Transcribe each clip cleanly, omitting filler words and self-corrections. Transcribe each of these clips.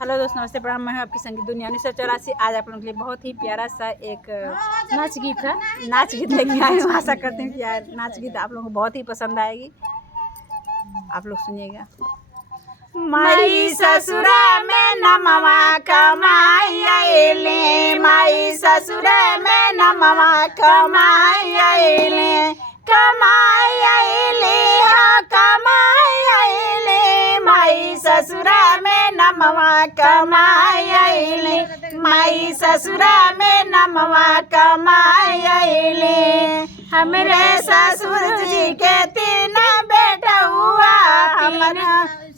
Hello दोस्त, नमस्ते, प्रणाम। मैं हूँ आपकी संगीत दुनिया 1984। आज आप लोगों के लिए बहुत ही प्यारा सा एक नाच गीत लेके आए हूँ। आशा करते हैं कि यार नाच गीत आप लोगों को बहुत ही पसंद आएगी। आप लोग सुनिएगा। माई ससुरा में नमवा कमाई आइले, माई ससुरा में नमवा कमाई आइले, कमाई आइले हाँ कमाई आइले, माई ससुरा में नमवा कमाई आइले, माई ससुरा में नमवा कमाई आइले। हमरे ससुर जी के तीन बेटा हुआ, हमारे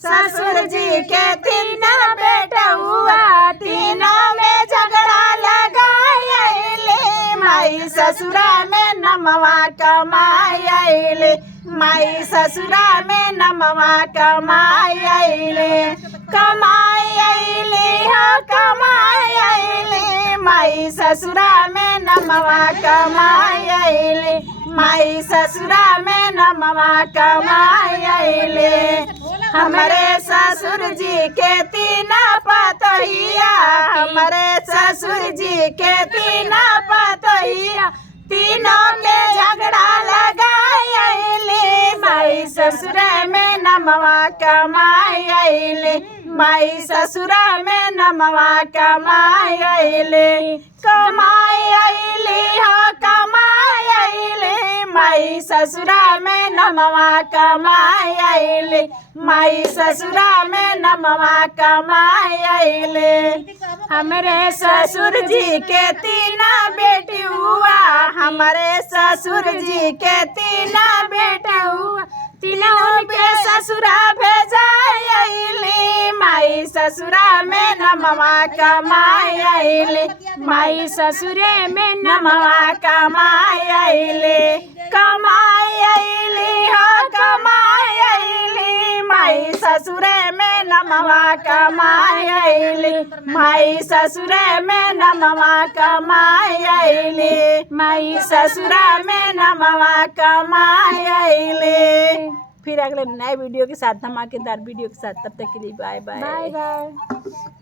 ससुर जी के तीन बेटा हुआ, तीनों में झगड़ा लगाई आइले, माई ससुरा में नमवा कमाई आइले, माई ससुरा में नमवा कमाई आइले, कमाई आइले हाँ कमाई आइले, माई ससुरा में नमवा कमाई आइले, माई ससुरा में नमवा कमाई आइले। हमारे ससुर जी के तीन पतोहिया, हमारे ससुर जी के तीन पतोहिया, तीनों के झगड़ा लगाई आइले, माई ससुरा में नमवा कमाई आइले, माई ससुरा में नमवा कमाई आइले, कमाई आइले हाँ कमाई आइले, माई ससुरा में नमवा कमाई आइले, माई ससुरा में नमवा कमाई आइले। हमारे ससुर जी के तीन बेटी हुआ, हमारे ससुर जी के तीन बेटा हुआ, तीनों के ससुरा भेजा आइले, माई ससुरा में नमवा कमाई आइले, माई ससुरे में नमवा कमाई आइले, कमाई आइले हाँ कमाई आइले, माई ससुरे में नमवा कमाई आइले, माई ससुरे में नमवा कमाई आइले, माई ससुरा में नमवा कमाई आइले। फिर अगले नए वीडियो के साथ, धमाकेदार वीडियो के साथ, तब तक के लिए बाय बाय।